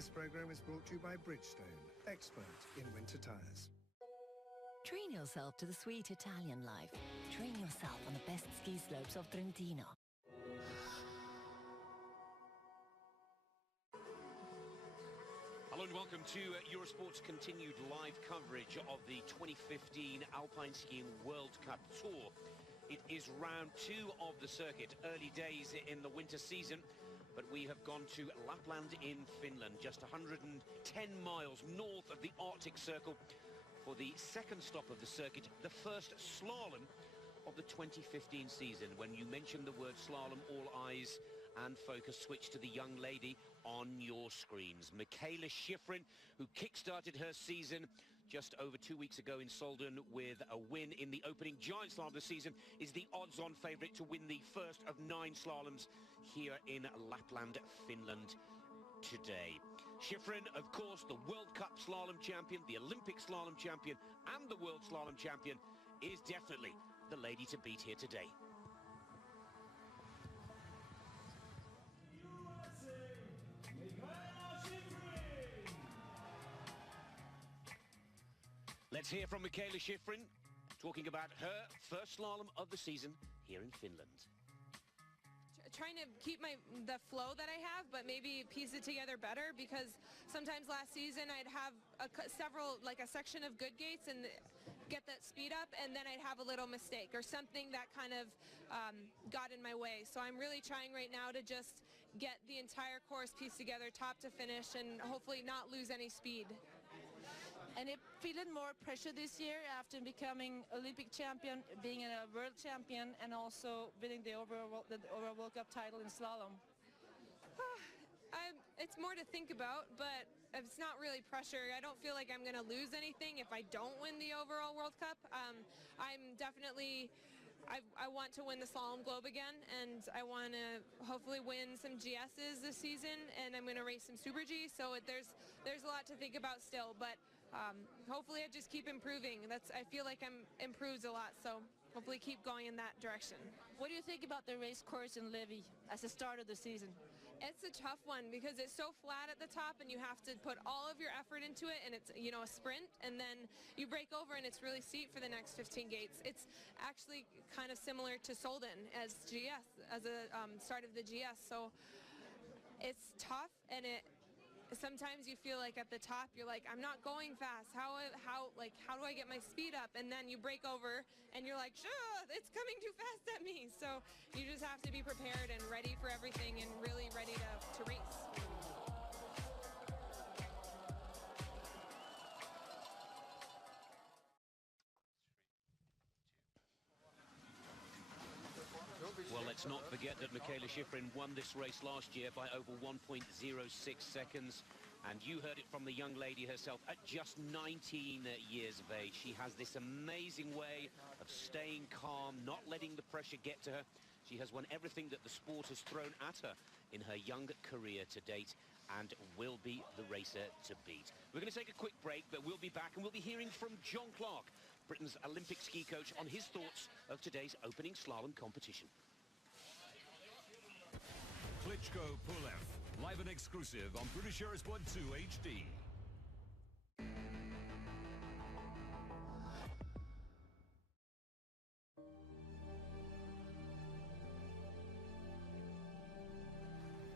This program is brought to you by Bridgestone, expert in winter tyres. Train yourself to the sweet Italian life. Train yourself on the best ski slopes of Trentino. Hello and welcome to Eurosport's continued live coverage of the 2015 Alpine Skiing World Cup Tour. It is round 2 of the circuit, early days in the winter season, but we have gone to Lapland in Finland, just 110 miles north of the Arctic Circle, for the second stop of the circuit, the first slalom of the 2015 season. When you mention the word slalom, all eyes and focus switch to the young lady on your screens. Michaela Schifrin, who kick-started her season just over 2 weeks ago in Solden with a win in the opening giant slalom of the season, is the odds-on favourite to win the first of 9 slaloms here in Lapland, Finland today. Schifrin, of course, the World Cup slalom champion, the Olympic slalom champion, and the World Slalom champion, is definitely the lady to beat here today. Let's hear from Michaela Schifrin, talking about her first slalom of the season here in Finland. Trying to keep the flow that I have, but maybe piece it together better, because sometimes last season I'd have a section of good gates and get that speed up, and then I'd have a little mistake or something that kind of got in my way. So I'm really trying right now to just get the entire course pieced together top to finish and hopefully not lose any speed. And it feeling more pressure this year after becoming Olympic champion, being a world champion, and also winning the overall World Cup title in slalom. It's more to think about, but it's not really pressure. I don't feel like I'm going to lose anything if I don't win the overall World Cup. I'm definitely... I want to win the Slalom Globe again, and I want to hopefully win some GSs this season, and I'm going to race some Super G, so there's a lot to think about still, but hopefully I just keep improving. I feel like I'm improved a lot, so hopefully keep going in that direction. What do you think about the race course in Levi as the start of the season? It's a tough one because it's so flat at the top and you have to put all of your effort into it, and it's, you know, a sprint, and then you break over and it's really steep for the next 15 gates. It's actually kind of similar to Solden as GS, as a start of the GS, so it's tough, and sometimes you feel like at the top you're like, I'm not going fast, how do I get my speed up? And then you break over and you're like, it's coming too fast at me. So you just have to be prepared and ready for everything and really ready to race. Well, let's not forget that Michaela Schifrin won this race last year by over 1.06 seconds. And you heard it from the young lady herself. At just 19 years of age, she has this amazing way of staying calm, not letting the pressure get to her. She has won everything that the sport has thrown at her in her young career to date, and will be the racer to beat. We're going to take a quick break, but we'll be back and we'll be hearing from John Clark, Britain's Olympic ski coach, on his thoughts of today's opening slalom competition. Klitschko Pulev, live and exclusive on British Eurosport 2 HD.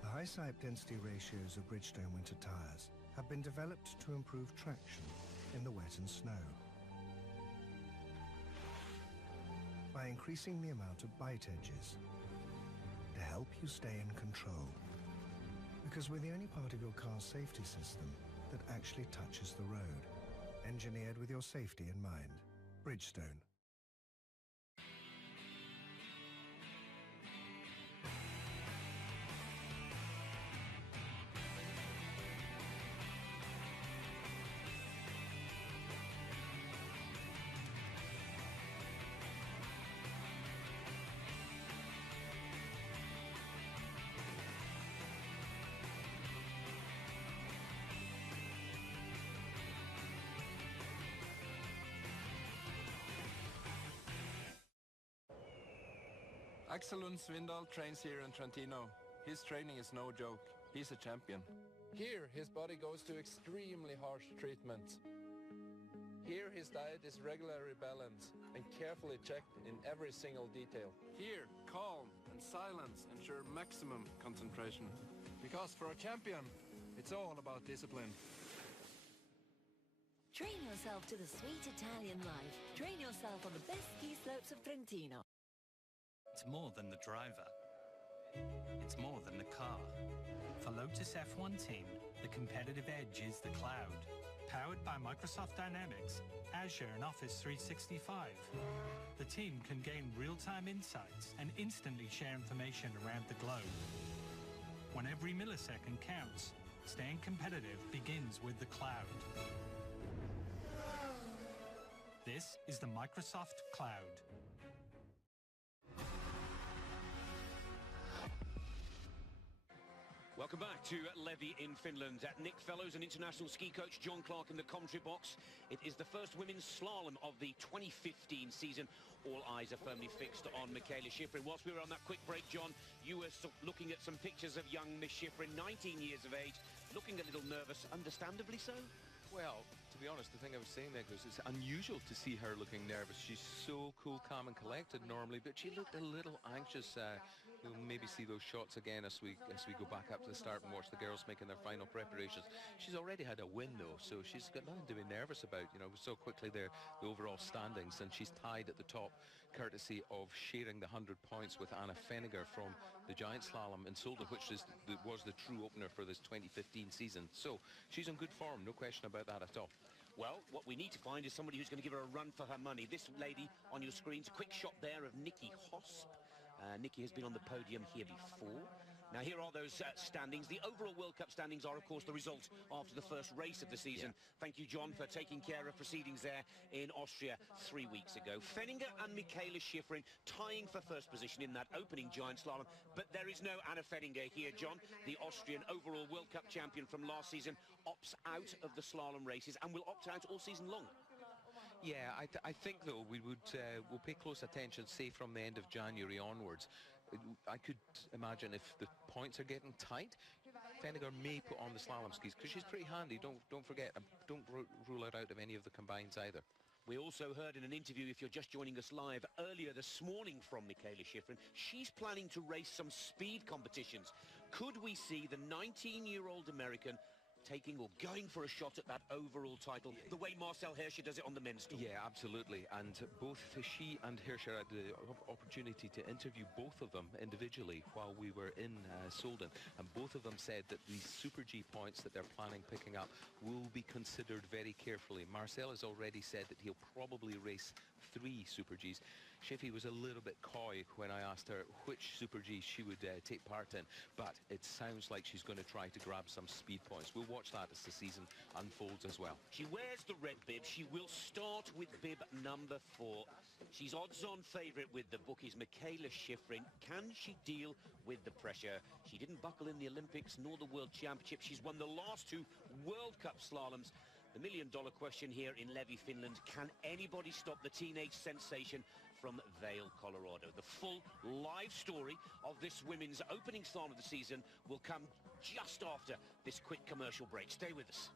The high side density ratios of Bridgestone winter tyres have been developed to improve traction in the wet and snow. By increasing the amount of bite edges to help you stay in control. Because we're the only part of your car's safety system that actually touches the road. Engineered with your safety in mind. Bridgestone. Axel Lund Svindal trains here in Trentino. His training is no joke. He's a champion. Here, his body goes to extremely harsh treatment. Here, his diet is regularly balanced and carefully checked in every single detail. Here, calm and silence ensure maximum concentration. Because for a champion, it's all about discipline. Train yourself to the sweet Italian life. Train yourself on the best ski slopes of Trentino. It's more than the driver. It's more than the car. For Lotus F1 Team, the competitive edge is the cloud. Powered by Microsoft Dynamics, Azure and Office 365. The team can gain real-time insights and instantly share information around the globe. When every millisecond counts, staying competitive begins with the cloud. This is the Microsoft Cloud. Welcome back to Levi in Finland. Nick Fellows and international ski coach John Clark in the commentary box. It is the first women's slalom of the 2015 season. All eyes are firmly fixed on Michaela Schifrin. Whilst we were on that quick break, John, you were looking at some pictures of young Miss Schifrin, 19 years of age, looking a little nervous, understandably so. Well, to be honest, the thing I was saying there, it's unusual to see her looking nervous. She's so cool, calm and collected normally, but she looked a little anxious. We'll maybe see those shots again as we go back up to the start and watch the girls making their final preparations. She's already had a win, though, so she's got nothing to be nervous about. You know, so quickly there, the overall standings, and she's tied at the top, courtesy of sharing the 100 points with Anna Feniger from the giant slalom in Solda, which was the true opener for this 2015 season. So she's in good form, no question about that at all. Well, what we need to find is somebody who's going to give her a run for her money. This lady on your screens, a quick shot there of Nikki Hosp. Nikki has been on the podium here before. Now, here are those standings. The overall World Cup standings are, of course, the result after the first race of the season. Yeah. Thank you, John, for taking care of proceedings there in Austria 3 weeks ago. Feniger and Michaela Schifrin tying for first position in that opening giant slalom. But there is no Anna Feniger here, John. The Austrian overall World Cup champion from last season opts out of the slalom races and will opt out all season long. Yeah, I think, though, we'll pay close attention, say, from the end of January onwards. I could imagine if the points are getting tight, Feniger may put on the slalom skis, because she's pretty handy, don't forget, and don't rule it out of any of the combines either. We also heard in an interview, if you're just joining us live, earlier this morning from Michaela Schifrin, she's planning to race some speed competitions. Could we see the 19-year-old American taking or going for a shot at that overall title, the way Marcel Hirscher does it on the men's tour? Yeah, absolutely. And both she and Hirscher had the opportunity to interview both of them individually while we were in Solden, and both of them said that the Super G points that they're planning picking up will be considered very carefully. Marcel has already said that he'll probably race 3 Super Gs. Schiffy was a little bit coy when I asked her which Super G she would take part in, but it sounds like she's going to try to grab some speed points. We'll watch that as the season unfolds as well. She wears the red bib. She will start with bib number 4. She's odds-on favourite with the bookies, Michaela Schifrin. Can she deal with the pressure? She didn't buckle in the Olympics nor the World Championship. She's won the last 2 World Cup slaloms. The million-dollar question here in Levi, Finland, can anybody stop the teenage sensation from Vail, Colorado? The full live story of this women's opening slalom of the season will come just after this quick commercial break. Stay with us.